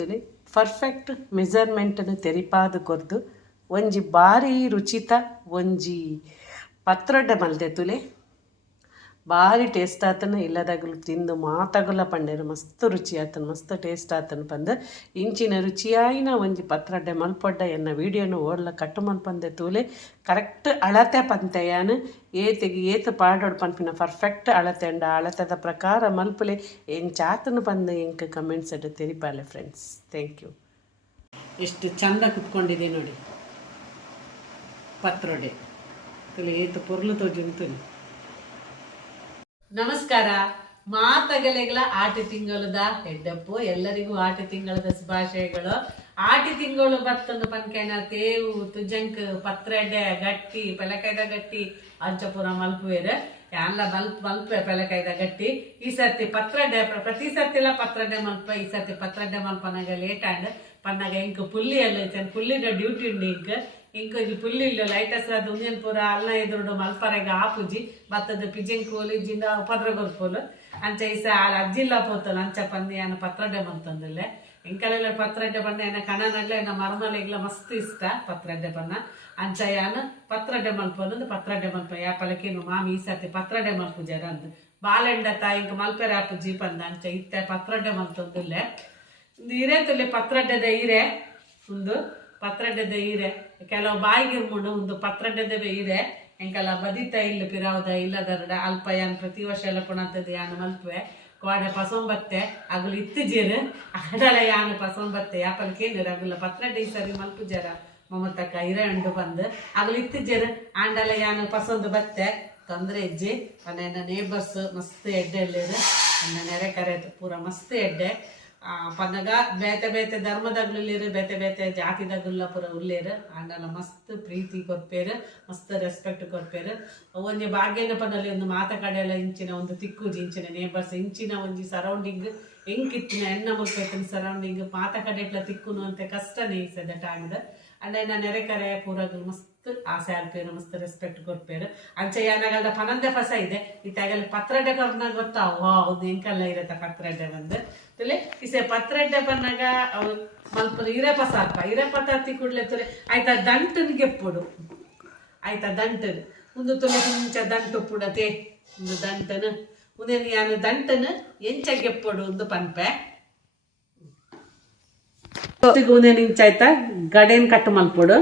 ತುಲೆ perfect ಮೆಜರ್ಮೆಂಟನ್ನು ತೆರಿಪಾದ ಕೊರ್ದು ಒಂಜಿ ಬಾರಿ ರುಚಿತ ಒಂಜಿ ಪತ್ರೊಡ್ಡ ಮಲ್ದೆ ತುಲೆ. ಭಾರಿ ಟೇಸ್ಟ್ ಆತನ, ಇಲ್ಲದಾಗಲು ತಿಂದು ಮಾತಾಗಲ್ಲ ಪಂಡೇರು ಮಸ್ತ್ ರುಚಿ ಆತನ, ಮಸ್ತ್ ಟೇಸ್ಟ್ ಆತನ ಪಂದು. ಇಂಚಿನ ರುಚಿಯಾಯಿನ ಒಂಜಿ ಪತ್ರಡ್ಡೆ ಮಲ್ಪೊಡ್ಡ ಎನ್ನ ವೀಡಿಯೋನು ಓಡ್ಲ ಕಟ್ಟು ಮಲ್ಪಂದೆ ತೂಲೆ. ಕರೆಕ್ಟ್ ಅಳತೆ ಪಂತೆಯಾನು, ಏತೆಗೆ ಏತು ಪಾಡೋಡು ಪನ್ಪಿನ ಪರ್ಫೆಕ್ಟ್ ಅಳತೆ ಅಂಡ ಅಳತೆದ ಪ್ರಕಾರ ಮಲ್ಪುಲೆ. ಎಂಚಾತನು ಪಂದ ಎಂಕ್ ಕಮೆಂಟ್ಸ್ ಅಡ್ಡು ತೆರಿಪಾಲೆ ಫ್ರೆಂಡ್ಸ್ ಥ್ಯಾಂಕ್ ಯು ಎಷ್ಟು ಚಂದ ಕುತ್ಕೊಂಡಿದೆ ನೋಡಿ. ಪತ್ರೊಡೆ. ಏತು ಪೊರ್ಲು ತೋಜುಂಟು ತುಲೆ ನಮಸ್ಕಾರ. ಮಾತಗಲೆಗಳ ಆಟಿ ತಿಂಗಳದ ಹೆಡ್ಡಪ್ಪು, ಎಲ್ಲರಿಗೂ ಆಟಿ ತಿಂಗಳದ ಶುಭಾಶಯಗಳು. ಆಟಿ ತಿಂಗಳು ಬರ್ತಂದು ಪನ್ಕೈನ, ತೇವು, ತುಜಂಕ್, ಪತ್ರಡೆ, ಗಟ್ಟಿ, ಪೆಲಕೈದ ಗಟ್ಟಿ, ಅಂಚಪುರ ಮಲ್ಪುವೇರು. ಎಲ್ಲ ಮಲ್ಪ ಮಲ್ಪೆ ಪೆಲಕೈದ ಗಟ್ಟಿ. ಈ ಸರ್ತಿ ಪತ್ರಡೆ, ಪ್ರತಿ ಸರ್ತಿಲ ಪತ್ರಡೆ ಮಲ್ಪ, ಈ ಸರ್ತಿ ಪತ್ರಡೆ ಮಲ್ಪನಾಗ ಲೇಟ್ ಆಂಡ್ ಪನ್ನಾಗ ಇಂಕ್ ಪುಲ್ಲಿ ಎಲ್ಲ ಪುಲ್ಲಿದ ಡ್ಯೂಟಿ ಉಂಡು ಇಂಕ್. ಇಂಕ ಈ ಪುಲ್ಲಿ ಇಲ್ಲ ಲೈಟಸ್ ಅದು ಉಂಜನ್ ಪೂರ ಅಲ್ಲ ಎದುರುಡು ಮಲ್ಪರೆಗ ಆಪುಜಿ ಬತ್ತದ ಪಿಜಿಂಗ್ ಕೋಲಿ ಜಿಂದ ಉಪದ್ರ ಗೊರ್ಪೋಲು ಅಂಚ ಈಸ ಅಜ್ಜಿಲ್ಲ ಪೋತಲು ಅಂಚ ಪಂದಿ ಅನ್ನ ಪತ್ರಡ್ಡೆ ಬಂತಂದಿಲ್ಲ. ಇಂಕಲೆಲ್ಲ ಪತ್ರಡ್ಡೆ ಬಣ್ಣ, ಏನ ಕಣನಗ್ಲ ಏನ ಮರಮಲೆಗ್ಲ ಮಸ್ತ್ ಇಷ್ಟ ಪತ್ರಡ್ಡೆ ಬಣ್ಣ. ಅಂಚ ಯಾನ ಪತ್ರಡ್ಡೆ ಮಲ್ಪೊಂದು ಪತ್ರಡ್ಡೆ ಮಲ್ಪ. ಯಾಪಲಕೇನು ಮಾಮಿ ಈ ಸರ್ತಿ ಪತ್ರಡ್ಡೆ ಮಲ್ಪುಜಾರ ಅಂದ್ ಬಾಲೆಂಡ ತಾಯಿ ಇಂಕ ಮಲ್ಪೆರೆ ಆಪುಜಿ ಪಂದ ಅಂಚ. ಇತ್ತೆ ಪತ್ರಡ್ಡೆ ಮಲ್ತೊಂದಿಲ್ಲೆ. ಒಂದು ಹಿರೆ ಇರೆ ಪತ್ರಡ್ಡದ ಒಂದು ಪತ್ರಡ್ಡದ ಇರೆ. ಕೆಲವು ಬಾಯಿಗಿರ್ಮುಂಡು ಒಂದು ಪತ್ರಡ್ಡದ ಇರೆ. ಎಂಕಲ್ಲ ಬದಿತ ಇಲ್ಲ ಪಿರಾವದ ಇಲ್ಲದರಡ ಅಲ್ಪ ಯಾನ್ ಪ್ರತಿ ವರ್ಷ ಎಲ್ಲ ಪುಣತದ ಯಾನ್ ಮಲ್ಪೆ ಕೋಡೆ ಪಸೊಂಬತ್ತೆ, ಅಗಲು ಇತ್ತು ಜೀರು. ಅಡಲ ಯಾನ್ ಪಸೊಂಬತ್ತೆ ಯಾಪಲ್ಕೇನು ಅಗಲ ಪತ್ರಡ್ಡೆ ಈ ಸರಿ ಮಲ್ಪು ಜರ. ಮಮತಕ್ಕ ಹಿರೆ ಉಂಡು ಬಂದು. ಅಗಲು ಇತ್ತು ಜೀರು, ಆಂಡಲ ಯಾನು ಪಸೊಂದು ಬತ್ತೆ. ತೊಂದರೆ ಇಜ್ಜಿ. ನನ್ನ ನೇಬರ್ಸ್ ಮಸ್ತ್ ಎಡ್ಡೆ ಎಲ್ಲೇರು ನನ್ನ ನೆರೆ ಕರೆದು ಪೂರ ಮಸ್ತ್ ಎಡ್ಡೆ. ಪನ್ನಗ ಬೇತೆ ಬೇತೆ ಧರ್ಮದಗ್ಲಿರು ಬೇತೆ ಬೇತೆ ಜಾತಿದಗುಲ್ಲ ಪೂರ ಉಲ್ಲೇರು ಆಂಡಲ ಮಸ್ತ್ ಪ್ರೀತಿ ಕೊರ್ಪೇರು ಮಸ್ತ್ ರೆಸ್ಪೆಕ್ಟ್ ಕೊರ್ಪೇರು ಒಂಜಿ ಭಾಗ್ಯನ ಪದಲ್ಲಿ ಒಂದು ಮಾತ ಕಡೆಯಲ್ಲ ಇಂಚಿನ ಒಂದು ತಿಕ್ಕುಜಿ ಇಂಚಿನ ನೇಬರ್ಸ್ ಇಂಚಿನ ಒಂಜಿ ಸರೌಂಡಿಂಗ್ ಹೆಂಗಿತ್ತಿನ ಎಣ್ಣ ಮುಲ್ಪೈತಿನ ಸರೌಂಡಿಂಗ್ ಮಾತ ಕಡೆ ಇಟ್ಲ ತಿಕ್ಕುನು ಅಂತ ಕಷ್ಟ ನೇಸದ ಟೈಮ್ದ ಅಂಡ ನೆರೆ ಕರೆ ಪೂರಗಳು ಮಸ್ತ್ ಆಸೆ ಆಲ್ಪೇರು ಮಸ್ತ್ ರೆಸ್ಪೆಕ್ಟ್ ಕೊಡ್ಪೇರು ಅಂಚ ಏನಾಗಲ್ದ ಪನಂದೆ ಫಸ ಇದೆ. ಇತ್ತಾಗಲ್ಲ ಪತ್ರಡ್ಡೆ ಕೊರ್ನಾಗ ಗೊತ್ತಾ ಹೌದು ಎಂಕಲ್ಲ ಇರತ್ತ ಪತ್ರಡ್ಡೆ ಬಂದು. ತುಲೆ ಇಸೆ ಪತ್ರಡ್ಡೆ ಬಂದಾಗ ಅವ್ರು ಮಲ್ಪ ಹಿರೇ ಪಸಾರ್ಪ ಹಿರೇ ಪತಾರ್ತಿ ಕೂಡ್ಲೆ ತುಲೆ ಆಯ್ತಾ ದಂಟನ್ ಗೆಪ್ಪುಡು. ಆಯ್ತಾ ದಂಟನ್. ಒಂದು ತುಲೆ ಮುಂಚ ದಂಟು ಪುಡತೆ ಒಂದು ದಂಟನ್. ಮುಂದೇನು ಯಾನು ದಂಟನ್, ಎಂಚ ಗೆಪ್ಪುಡು ಒಂದು ಪನ್ಪೆ. ಮುಂದೆ ಇಂಚ ಆಯ್ತಾ ಗಡೇನ್ ಕಟ್ಟು ಮಲ್ಪೊಡು.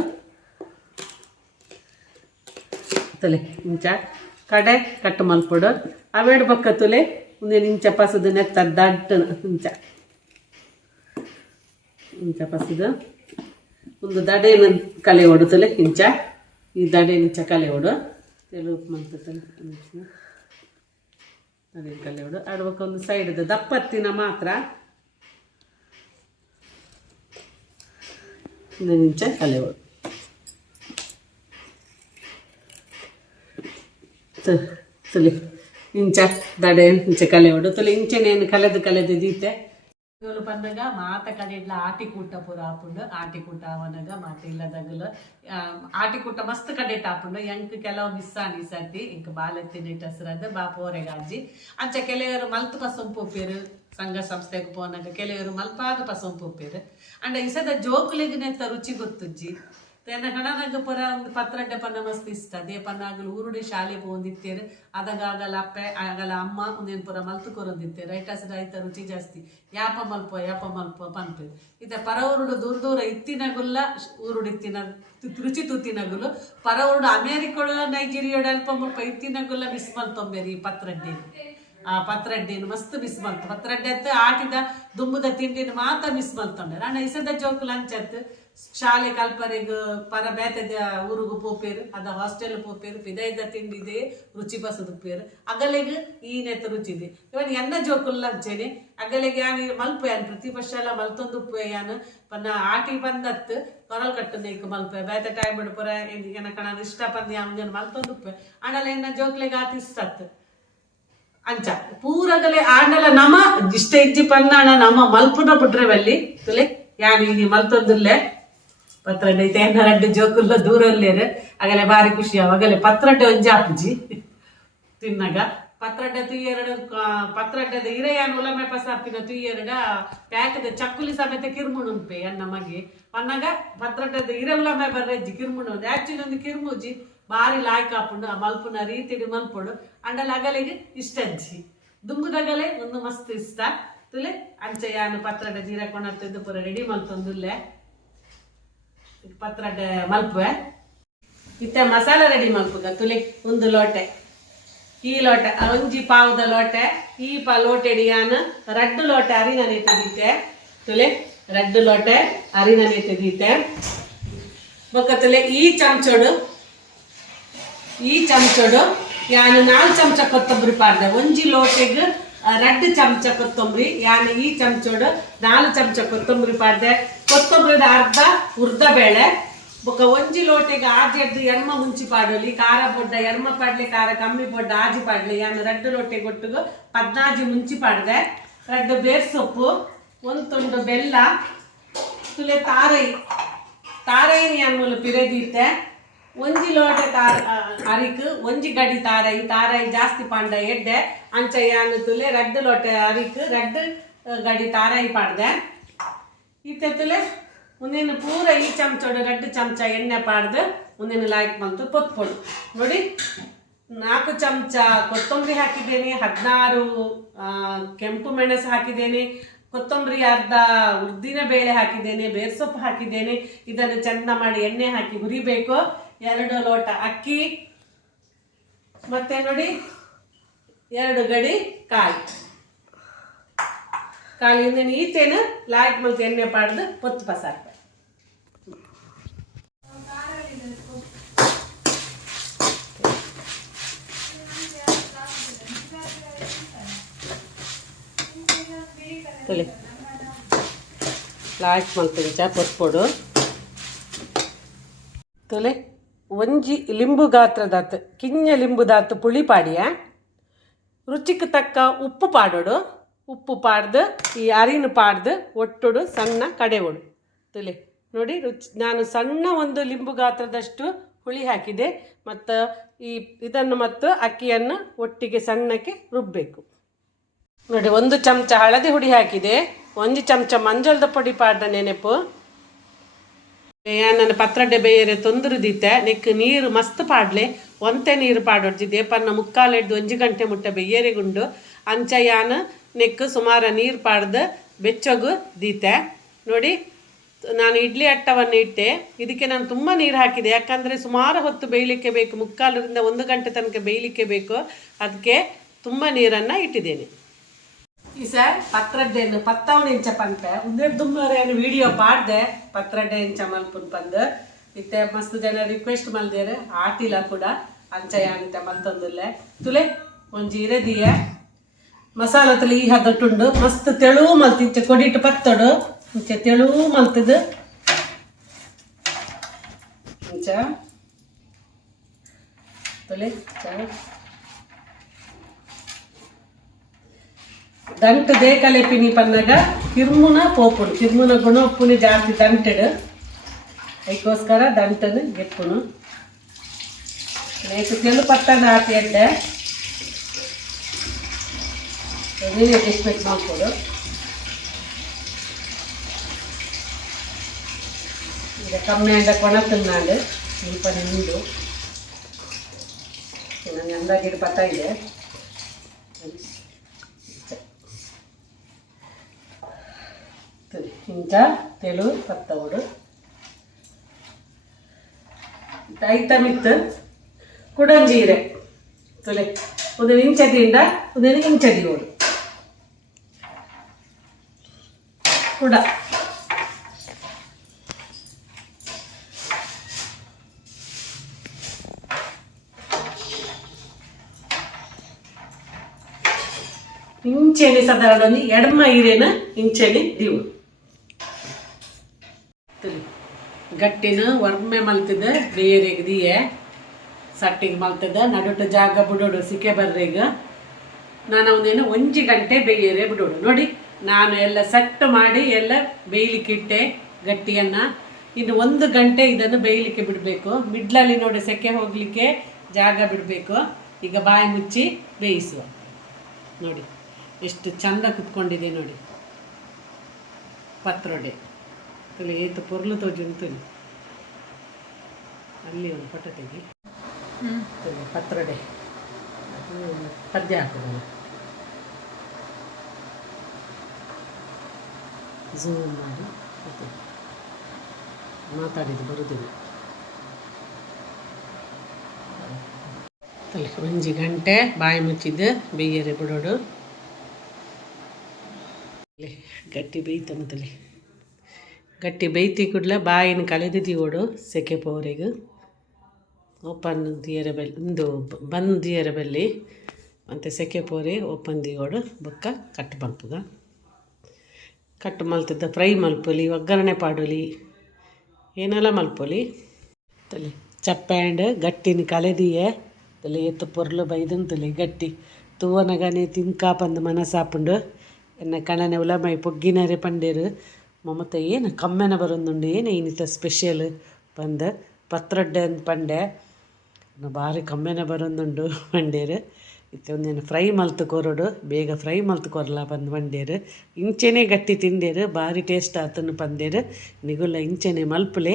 ತುಲೆ, ಇಂಚ. ಕಡೆ ಕಟ್ ಮಲ್ಪೊಡು ಅವೆಡ್ ಬೊಕ್ಕ ತುಲೆ ಮುಂದೆ ಇಂಚ ಪಸದು ನೆತ್ತ ದಡ್ಡ ಇಂಚ. ಇಂಚ ಪಸದು. ಒಂದು ದಡೇನ ಕಲೆ ಹೊಡುತ್ತಲೆ ತುಲೆ, ಇಂಚ. ಈ ದಡೇನ ಇಂಚ ಕಲೆ ಹೊಡು ತೆಲು ಮಂತ ತುಲೆ ಅದೇ ಕಲೆ ಹೊಡು ಆಡ್ಬೇಕು ಒಂದು ಸೈಡ್ ದಪ್ಪತ್ತಿನ ಮಾತ್ರ. ಇಂಚ ಕಲೆ ಹೊಡು ತುಲಿ. ಇಂಚ, ದಡೆ, ಇಂಚ ಕಲೆ ಹೊಡು ತುಲಿ ಇಂಚನೇನು ಕಲೆದು ಕಲೆದು ದೀತೆ. ಇವರು ಬಂದಾಗ ಮಾತ ಆಟಿ ಕೂಟ ಪೂರ ಹಾಪುಂಡು ಆಟಿ ಕೂಟ ಅವನಾಗ, ಮಾತ ಇಲ್ಲದಾಗಲು. ಆಟಿ ಕೂಟ ಮಸ್ತ್ ಕಡೆ ಹಾಪುಂಡು ಎಂಕ್ ಕೆಲವು ಮಿಸ್ ಆನಿ ಸರ್ತಿ ಇಂಕ ಬಾಲೆತ್ತಿನ ಹೆಸರದ ಬಾ ಪೋರೆಗಾಜಿ ಅಂಚ ಕೆಲವರು ಮಲ್ತ್ ಪಸಂ ಪೋಪೇರು ಸಂಘ ಸಂಸ್ಥೆಗ್ ಪೋನಾಗ, ಕೆಲವರು ಮಲ್ಪಾದ ಪಸಂ ಪೋಪೇರು ಅಂಡ ಇಸದ ಜೋಕುಲಿಗಿನ ರುಚಿ ಗೊತ್ತುಜ್ಜಿ. ತೆನ ಕಣನಾಗ ಪುರ ಒಂದು ಪತ್ರಡ್ಡೆ ಪನ್ನ ಮಸ್ತ್ ಇಷ್ಟ. ಅದೇ ಪನ್ನ ಆಗಲು ಊರುಡೆ ಶಾಲೆ ಪೋಂದಿತ್ತೇರು ಅದಾಗ ಆಗಲ್ಲ ಅಪ್ಪೆ ಆಗಲ್ಲ ಅಮ್ಮ ಒಂದೇನು ಪುರ ಮಲ್ತು ಕೊರೊಂದಿತ್ತೆ ರೈಟ್ ಹಸಿರು ಆಯ್ತ ರುಚಿ ಜಾಸ್ತಿ. ಯಾಪ ಮಲ್ಪ ಯಾಪ ಮಲ್ಪ ಪನ್ಪೆ. ಇತ ಪರ ಊರುಡು ದೂರ ದೂರ ಇತ್ತಿನಗುಲ್ಲ, ಊರುಡು ಇತ್ತಿನ ರುಚಿ ತುತ್ತಿನಗುಲು ಪರ ಊರುಡು ಅಮೇರಿಕೊಳ, ನೈಜೀರಿಯೋಡ ಅಲ್ಪ ಮಲ್ಪ ಇತ್ತಿನಗುಲ್ಲ ಮಿಸ್ ಮಲ್ತೊಂಬೇರಿ ಈ ಪತ್ರಡ್ಡೆ ಆ ಪತ್ರಡ್ಡೆನು ಮಸ್ತ್ ಮಿಸ್ ಮಲ್ತು. ಪತ್ರಡ್ಡೆ ಅತ್ತ ಆಟಿದ, ದುಂಬುದ ತಿಂಡಿನ ಮಾತ್ರ ಮಿಸ್ ಮಲ್ತೊಂಡೆ ನಾನು ಇಸದ ಜೋಕು ಲಂಚತ್. ಶಾಲೆ ಕಲ್ಪರೆಗ್ ಪರ ಬೇತದ ಊರುಗು ಪೋಪೇರು ಅದ ಹಾಸ್ಟೆಲ್ ಪೋಪೇರು ಪಿದೈದ ತಿಂಡಿದೆ, ರುಚಿ ಬಸದು ಪೇರು. ಅಗಲೆಗ್ ಈ ನೆತ್ತ ರುಚಿದೆ ಇವನ್ ಎನ್ನ ಜೋಕುಲ್ಲ ಅಂಚೆನೆ ಅಗಲೆಗ್ ಯಾನ್ ಮಲ್ಪ ಯಾನ್ ಪ್ರತಿ ವರ್ಷ ಮಲ್ತೊಂದು ಯಾನ್, ಪನ್ನ ಆಟಿ ಬಂದತ್ತು ಕೊರಲ್ ಕಟ್ಟು ಮಲ್ಪ ಬೇತೆ ಟೈಮ್ ಬಿಡು ಪುರ ಏನ ಕಣ ಇಷ್ಟ ಪಂದ್ಯ ಅವನ ಮಲ್ತೊಂದು ಆಂಡಲ ಎನ್ನ ಜೋಕ್ಲೆಗ್ ಆತಿಸ್ತತ್ ಅಂಚ ಪೂರಗಲೆ ಆಂಡಲ ನಮ, ಇಷ್ಟ ಇಜ್ಜಿ ಪನ್ನಾಣ ನಮ ಮಲ್ಪುನ ಬಿಟ್ರೆ ಬಲ್ಲಿ, ತುಲೆ, ಯಾನ್ ಈ ಮಲ್ತೊಂದುಲ್ಲೆ. ಪತ್ರಡ್ಡೆ ಐತೆ ರಡ್ಡು ಜೋಕುಲ್ಲ ದೂರಲ್ಲೇರೆ ಆಗಲೇ ಬಾರಿ ಖುಷಿ ಅವಾಗಲೇ ಪತ್ರಡ್ಡೆ ಒಂಜಿ ಆಪುಜಿ ತಿನ್ನಗ. ಪತ್ರಡ್ಡ ತುಯ್ಯೆರಡು ಪತ್ರಡ್ಡದ ಇರೆಯಾನ್ ಉಲಮೆ ಪಸಾಪಿನ ತುಯ್ಯರಡ ಪ್ಯಾಕದ ಚಕ್ಕುಲಿ ಸಮೇತ ಕಿರ್ಮುಣ್ ಉಂಪೆ ಅನ್ನ ಮಗೆ. ಪನ್ನಗ ಪತ್ರಡ್ಡದ ಇರೆ ಉಲಮೆ ಬರ್ರಜ್ಜಿ ಕಿರ್ಮುಣ್ ಒಂದು ಆಕ್ಚುಲಿ ಒಂದು ಕಿರ್ಮುಜಿ ಬಾರಿ ಲಾಯ್ಕ್ ಹಾಕೊಂಡು ಮಲ್ಪುನ ರೀತಿಡಿ ಮಲ್ಪುಡು. ಅಂಡಲ ಅಗಲಿಗೆ ಇಷ್ಟಜ್ಜಿ. ದುಂಬುದಗಲೆ ಒಂದು ಮಸ್ತ್ ಇಷ್ಟ. ತುಲೆ ಅಂಚೆ ಯಾನು ಪತ್ರಡ್ಡ ಜೀರ ಪೂರ ರೆಡಿ ಮಲ್ತೊಂದುಲ್ಲೆ. ಪತ್ರಡ್ಡ ಮಲ್ಪುವೆ. ಇತ್ತೆ ಮಸಾಲ ರೆಡಿ ಮಲ್ಪುಗ ತುಲಿ, ಒಂದು ಲೋಟೆ. ಈ ಲೋಟೆ ಒಂಜಿ ಪಾವದ ಲೋಟೆ, ಈ ಪಾ ಲೋಟೆಡಿಯಾನ ರಡ್ಡು ಲೋಟೆ ಅರಿನನೆ ತೆಗೀತೆ ತುಲೆ, ರಡ್ಡು ಲೋಟೆ ಅರಿನನೆ ತೆಗೀತೆ ಬೊಕ್ಕ ತುಲೆ, ಈ ಚಮಚೋಡು ಈ ಚಮಚೋಡು, ಯಾನು ನಾಲ್ಕು ಚಮಚ ಕೊತ್ತಂಬರಿ ಪಾಡ್ದೆ, ಒಂಜಿ ಲೋಟೆಗ್ ರಡ್ಡು ಚಮಚ ಕೊತ್ತಂಬರಿ, ಯಾನ್ ಈ ಚಮಚೋಡು ನಾಲ್ಕು ಚಮಚ ಕೊತ್ತಂಬರಿ ಪಾಡ್ದೆ. ಕೊತ್ತಂಬರಿದ ಅರ್ಧ ಉರ್ದ ಬೇಳೆ ಬೊಕ್ಕ ಒಂಜಿ ಲೋಟಿಗೆ ಆಜೆಡ್ದು ಎರ್ಮ ಮುಂಚಿ ಪಾಡೋಲಿ ಖಾರ ಬೊಡ್ಡ ಎಣ್ಮ ಪಾಡ್ಲಿ, ಖಾರ ಕಮ್ಮಿ ಬೊಡ್ಡ ಆಜಿ ಪಾಡ್ಲಿ, ಯಾನ ರಡ್ಡು ಲೋಟೆ ಕೊಟ್ಟುಗು ಪದ್ನಾಜಿ ಮುಂಚಿ ಪಾಡ್ದೆ. ರಡ್ಡು ಬೇರ್ ಸೊಪ್ಪು, ಒಂದು ತುಂಡು ಬೆಲ್ಲ, ತುಲೆ ತಾರೈ. ತಾರೈನಿ ಅನ್ಮೂಲ ಪಿರೆದೀತೆ ಒಂಜಿ ಲೋಟ ತಾರ ಅರಿಕ್, ಒಂಜಿ ಗಡಿ ತಾರೈ ತಾರೈ ಜಾಸ್ತಿ ಪಾಂಡ ಎಡ್ಡೆ, ಅಂಚ ಯಾನು ತುಲೆ, ರಡ್ಡು ಲೋಟೆ ಅರಿಕ್, ರಡ್ಡು ಗಡಿ ತಾರೈ ಪಾಡ್ದೆ. ಇತ್ತೆ ತುಲೆ ಮುಂದಿನ ಪೂರ ಈ ಚಮಚೋಡು ರಡ್ಡು ಚಮಚ ಎಣ್ಣೆ ಪಾಡ್ದು ಮುಂದಿನ ಲಾಯ್ಕ್ ಬಂತು, ಪೊತ್ಪೊಡು. ನೋಡಿ, ನಾಲ್ಕು ಚಮಚ ಕೊತ್ತಂಬರಿ ಹಾಕಿದ್ದೇನೆ, ಹದಿನಾರು ಕೆಂಪು ಮೆಣಸು ಹಾಕಿದ್ದೇನೆ, ಕೊತ್ತಂಬರಿ ಅರ್ಧ ಉದ್ದಿನ ಬೇಳೆ ಹಾಕಿದ್ದೇನೆ ಬೇರ್ ಸೊಪ್ಪು ಹಾಕಿದ್ದೇನೆ, ಇದನ್ನು ಚೆಂದ ಮಾಡಿ ಎಣ್ಣೆ ಹಾಕಿ ಹುರಿಬೇಕು. ಎರಡು ಲೋಟ ಅಕ್ಕಿ, ಮತ್ತೆ ನೋಡಿ ಎರಡು ಗಡಿ ಕಾಯಿ. ಈ ಈಚೆನು ಲಾಯಕ್ ಮಲ್ತಿ ಎಣ್ಣೆ ಪಾಡ್ದು ಪೊತ್ತು ಪಸಾಕ ತೊಲೆ. ಮಲ್ತಿ ಚಾ ಪೊತ್ಪೊಡು ತೊಲೆ. ಒಂಜಿ ಲಿಂಬು ಗಾತ್ರದಾತ್ ಕಿಂಜ ಲಿಂಬುದಾತ್ ಪುಳಿ ಪಾಡಿಯ? ರುಚಿಗೆ ತಕ್ಕ ಉಪ್ಪು ಪಾಡೋಡು. ಉಪ್ಪು ಪಾಡ್ದು, ಈ ಅರಿನು ಪಾಡ್ದು, ಒಟ್ಟುಡು, ಸಣ್ಣ ಕಡೆವೋಡು. ತುಲೆ, ನೋಡಿ ರುಚಿ, ನಾನು ಸಣ್ಣ ಒಂದು ಲಿಂಬು ಗಾತ್ರದಷ್ಟು ಹುಳಿ ಹಾಕಿದೆ. ಮತ್ತು ಈ ಇದನ್ನು ಮತ್ತು ಅಕ್ಕಿಯನ್ನು ಒಟ್ಟಿಗೆ ಸಣ್ಣಕ್ಕೆ ರುಬ್ಬಬೇಕು ನೋಡಿ, ಒಂದು ಚಮಚ ಹಳದಿ ಹುಡಿ ಹಾಕಿದೆ. ಒಂದು ಚಮಚ ಮಂಜಳದ ಪುಡಿ ಪಾಡ್ದ ನೆನೆಪು. ನನ್ನ ಪತ್ರಡ್ಡೆ ಬೇಯರೆ ತೊಂದರದಿತ್ತೆ. ನೆಕ್ ನೀರು ಮಸ್ತ್ ಪಾಡ್ಲೆ. ಒಂತೆ ನೀರು ಪಾಡೋಡ್ಜಿ ದೇಪನ್ನ ಮುಕ್ಕಾಲೆಡ್ದು ಒಂಜಿ ಗಂಟೆ ಮುಟ್ಟ ಬೇಯರೆಗುಂಡು ಅಂಚ ಯಾನ ನೆಕ್ ಸುಮಾರ ನೀರು ಪಾಡ್ದು ಬೆಚ್ಚಗು ದೀತೆ ನೋಡಿ, ನಾನು ಇಡ್ಲಿ ಅಟ್ಟವನ್ನು ಇಟ್ಟೆ. ಇದಕ್ಕೆ ನಾನು ತುಂಬ ನೀರು ಹಾಕಿದೆ. ಯಾಕಂದರೆ ಸುಮಾರು ಹೊತ್ತು ಬೇಯಲಿಕ್ಕೆ ಬೇಕು. ಮುಕ್ಕಾಲರಿಂದ ಒಂದು ಗಂಟೆ ತನಕ ಬೇಯಲಿಕ್ಕೆ ಬೇಕು. ಅದಕ್ಕೆ ತುಂಬ ನೀರನ್ನು ಇಟ್ಟಿದ್ದೇನೆ. ಪತ್ರಡ್ಡೆನು ಪತ್ತವನ ಇಂಚ ಪಂತ ಉಂದೆಡ್ ದುಮ್ಮರೇನು ವಿಡಿಯೋ ಪಾಡ್ದೆ ಪತ್ರಡ್ಡೆ ಇಂಚ ಮಲ್ಪುನ್ ಪಂದು ಇತ್ತೆ ಮಸ್ತ್ ಜನ ರಿಕ್ವೆಸ್ಟ್ ಮಲ್ದೇರು ಆಟಿಲ ಕೂಡ ಅಂಚಯ ಅಂತ ಮಲ್ತೊಂದುಲ್ಲೆ ತುಲೆ ಒಂಜಿ ಇರದಿಯ ಮಸಾಲ ತಲಿ ಈ ಹದಟ್ಟುಂಡು ಮಸ್ತ್ ತೆಳು ಮಲ್ತಿಂಚೆ ಕೊಡಿಟ್ಟು ಪತ್ತಡು ಇಂಚೆ ತೆಳು ಮಲ್ತದು ಇಂಚ ತುಲೆ ಚ ದಂಟು ದೇಕಲೆ ಪಿನಿ ಪನ್ನಗ ಕಿರ್ಮುನ ಪೋಪುಡು ಕಿರ್ಮುನ ಗುಣ ಉಪ್ಪುನಿ ಜಾಸ್ತಿ ದಂಟೆಡು ಅದಕ್ಕೋಸ್ಕರ ದಂಟನು ಗೆಪ್ಪುನು ನೇಕು ತೆಲು ಪತ್ತನ ಹಾಕಿ ಎಡ್ಡೆ ನೀನೇ ಎಕ್ಸ್ಪೆಕ್ಟ್ ಮಾಡ್ಕೊಡು ಈಗ ಕಮ್ಮಿ ಅಂಡ ಕೊಣ ತಿನ್ನಾಂಡು ಸ್ವಲ್ಪ ನಿಂದು ನನಗೆ ಅಂದಾಜಿಗೆ ಪತ್ತ ಇದೆ ಇಂಚ ತೆಳು ಪತ್ತವಡು ಐತ ಮಿತ್ತು ಕುಡಂಜೀರೆ. ತುಲೆ. ಉದನ ಇಂಚದಿಂದ ಒಂದು ಇಂಚದಿ ಓಡು. ಕುಡ. ಇಂಚೆನೆ ಸಾಧಾರಣ ಒಂದು ಎಡಮ ಇರೇನ ಇಂಚೆನೆ ದೀವು ತುಲಿ ಗಟ್ಟಿನ ವರ್ಮೆ ಮಲ್ತಿದ ಬೇಯರೆಗೆ ದಿಯೆ ಸಟ್ಟಿಗೆ ಮಲ್ತದ, ನಡುಟ ಜಾಗ ಬಿಡೋಡು, ಸಿಕ್ಕೆ ಬರ್ರೀಗ ನಾನು ಅವನೇನು ಒಂಜಿ ಗಂಟೆ ಬೇಯರೆ ಬಿಡೋಡು. ನೋಡಿ, ನಾನು ಎಲ್ಲ ಸೆಟ್ ಮಾಡಿ ಎಲ್ಲ ಬೇಯ್ಲಿಕ್ಕಿಟ್ಟೆ ಗಟ್ಟಿಯನ್ನು. ಇನ್ನು ಒಂದು ಗಂಟೆ ಇದನ್ನು ಬೇಯಲಿಕ್ಕೆ ಬಿಡಬೇಕು. ಮಿಡ್ಲಲ್ಲಿ ನೋಡಿ ಸೆಕೆ ಹೋಗಲಿಕ್ಕೆ ಜಾಗ ಬಿಡಬೇಕು. ಈಗ ಬಾಯಿ ಮುಚ್ಚಿ ಬೇಯಿಸುವ. ನೋಡಿ, ಎಷ್ಟು ಚಂದ ಕುತ್ಕೊಂಡಿದೆ ನೋಡಿ. ಪತ್ರೊಡೆ. ಏತು ಪೊರ್ಲು ತೋಜುಂತು ಅಲ್ಲಿ ಒಂದು ಫೋಟೋ ತೆಗಿ. ಪತ್ರಡೆ. ಅದು ಪದ್ಯ ಹಾಕೋದು. ಝೂಮ್ ಮಾಡಿ ಮಾತಾಡಿದ್ದು ಬರುವುದಿಲ್ಲ ತಲೆ ಒಂಜಿ ಗಂಟೆ ಬಾಯಿ ಮುಚ್ಚಿದ್ದು ಬೇಯರೆ ಬಿಡೋಡು ಗಟ್ಟಿ ಬೇಯ್ತಾನೆ ತಲೆ. ಗಟ್ಟಿ ಬೇಯ್ತಿ ಕೂಡಲೇ ಬಾಯಿನ ಕಲೆದಿದ್ದೀವೋಡು ಸೆಕೆ ಪೋರೆಗೆ ಓಪನ್ ದಿಯರ ಬೆಲ್ ಇಂದು ಬಂದ್ ದಿಯರ ಬೆಲ್ಲಿ ಮತ್ತು ಸೆಕೆ ಪೋರೆ ಓಪನ್ ದಿಯೋಡು ಬೊಕ್ಕ ಕಟ್ ಮಲ್ಪುಗ. ಕಟ್ ಮಲ್ತಿದ್ದ ಫ್ರೈ ಮಲ್ಪೊಲಿ, ಒಗ್ಗರಣೆ ಪಾಡೊಲಿ, ಏನೆಲ್ಲ ಮಲ್ಪೊಲಿ? ತಲೆ ಚಪ್ಪ್ಯಾಂಡ್ ಗಟ್ಟಿನ ಕಲೆದಿಯೇ, ತಲೆ ಎತ್ತು ಪೊರ್ಲು ಬೈದಂತಲೆ ಗಟ್ಟಿ. ತೂವನಗನೆ ತಿನ್ಕಾ ಪಂದು ಮನಸಾಪುಂಡು ಎನ್ನ ಕಣನೆ ಉಲಮೈ ಪೊಗ್ಗಿನರೆ ಪಂಡೇರು. ಮಮತ, ಏನು ಕಮ್ಮೆನ ಬರೊಂದುಂಡು, ಏನು ಏನಿತ್ತ ಸ್ಪೆಷಲ್ ಬಂದ ಪತ್ರೊಡ್ಡೆ ಅಂತ ಪಂಡೆ. ಭಾರಿ ಕಮ್ಮೆನ ಬರೊಂದುಂಡು ಪಂಡೇರು ಇತ್ತೆ ಒಂದೇನು ಫ್ರೈ ಮಲ್ತು ಕೊರಡು ಬೇಗ ಫ್ರೈ ಮಲ್ತು ಕೊರಲ ಬಂದು ಬಂಡೇರು ಇಂಚೆನೆ ಗಟ್ಟಿ ತಿಂಡೇರು ಭಾರಿ ಟೇಸ್ಟ್ ಆತನು ಪಂದೇರು ನಿಗುಲ್ಲ ಇಂಚೆನೆ ಮಲ್ಪುಲೆ.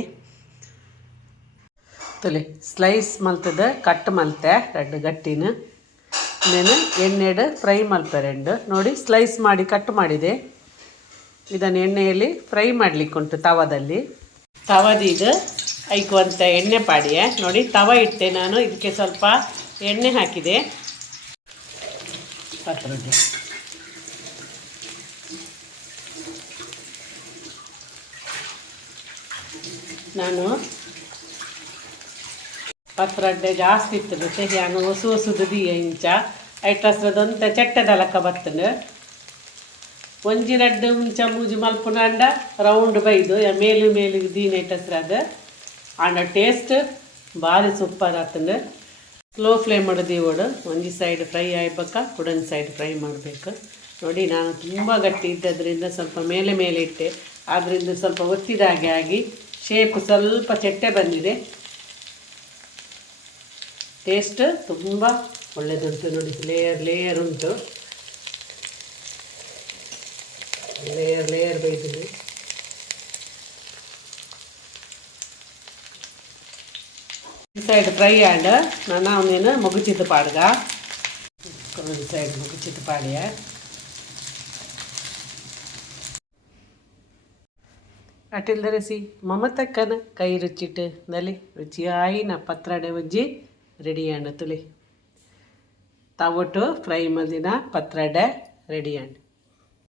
ತುಲೆ ಸ್ಲೈಸ್ ಮಲ್ತದ ಕಟ್ ಮಲ್ತೆ ರೆಡ್ ಗಟ್ಟಿನ. ಇನ್ನೇನು ಎಣ್ಣೆಡು ಫ್ರೈ ಮಲ್ಪೆ, ರೆಂಡು. ನೋಡಿ ಸ್ಲೈಸ್ ಮಾಡಿ ಕಟ್ ಮಾಡಿದೆ. ಇದನ್ನು ಎಣ್ಣೆಯಲ್ಲಿ ಫ್ರೈ ಮಾಡಲಿಕ್ಕೆ ಉಂಟು ತವದಲ್ಲಿ. ತವದಿದು ಐಕುವಂಥ ಎಣ್ಣೆ ಪಾಡಿಯ. ನೋಡಿ ತವ ಇಟ್ಟೆ ನಾನು. ಇದಕ್ಕೆ ಸ್ವಲ್ಪ ಎಣ್ಣೆ ಹಾಕಿದೆ. ಪತ್ರೊಡೆ ನಾನು ಪತ್ರೊಡ್ಡೆ ಜಾಸ್ತಿ ಇತ್ತು ನಾನು ಹೊಸ ಹೊಸದು ದಿಯ ಇಂಚ. ಐಟ್ರಸ್ರದೊಂತ ಚೆಟ್ಟದ ಲಕ್ಕ ಬರ್ತಂಡು ಒಂಜಿ ರಡ್ಡು ಮೂಜಿ ಮಲ್ಪುನಾಂಡ ರೌಂಡ್ ಬೈದು ಮೇಲು ಮೇಲು ದೀನ ಇಟ್ಟಸ್ರಾದ ಆಂಡ ಟೇಸ್ಟ್ ಭಾರಿ ಸೂಪರ್ ಆತಂಡ. ಸ್ಲೋ ಫ್ಲೇಮ್ ಓಡು ಒಂಜಿ ಸೈಡ್ ಫ್ರೈ ಆಯ್ಬೇಕ ಕುಡೊಂದು ಸೈಡ್ ಫ್ರೈ ಮಾಡಬೇಕು. ನೋಡಿ, ನಾನು ತುಂಬ ಗಟ್ಟಿ ಇದ್ದದ್ರಿಂದ ಸ್ವಲ್ಪ ಮೇಲೆ ಮೇಲೆ ಇಟ್ಟೆ. ಆದ್ದರಿಂದ ಸ್ವಲ್ಪ ಒತ್ತಿದ ಹಾಗೆ ಆಗಿ ಶೇಪ್ ಸ್ವಲ್ಪ ಚಟ್ಟೆ ಬಂದಿದೆ. ಟೇಸ್ಟ್ ತುಂಬ ಒಳ್ಳೆಯದುಂಟು ನೋಡಿ ಲೇಯರ್ ಲೇಯರ್ ಉಂಟು. ಲೇಯರ್ ಲೇಯರ್ ಬೇಯ್ತಿದೆ ಸೈಡ್ ಫ್ರೈ ಆಂಡ್ ನಾನು ಅವನೇನು ಮುಗುಚಿತ್ತು ಪಾಡ್ಗ ಒಂದು ಸೈಡ್ ಮುಗುಚಿತ್ತು ಪಾಡಿಯ ಅಟಿಲ್ದ ರಸಿ ಮಮತಕ್ಕನ ಕೈ ರುಚಿಟ್ಟು ನಲಿ ರುಚಿಯಾಯಿ ನಾ ಪತ್ರಡೆ ಉಜ್ಜಿ ರೆಡಿ ಆಂಡ ತುಲಿ ತವಟು ಫ್ರೈ ಮಲ್ದಿನ ಪತ್ರಡೆ ರೆಡಿ ಆಂಡ್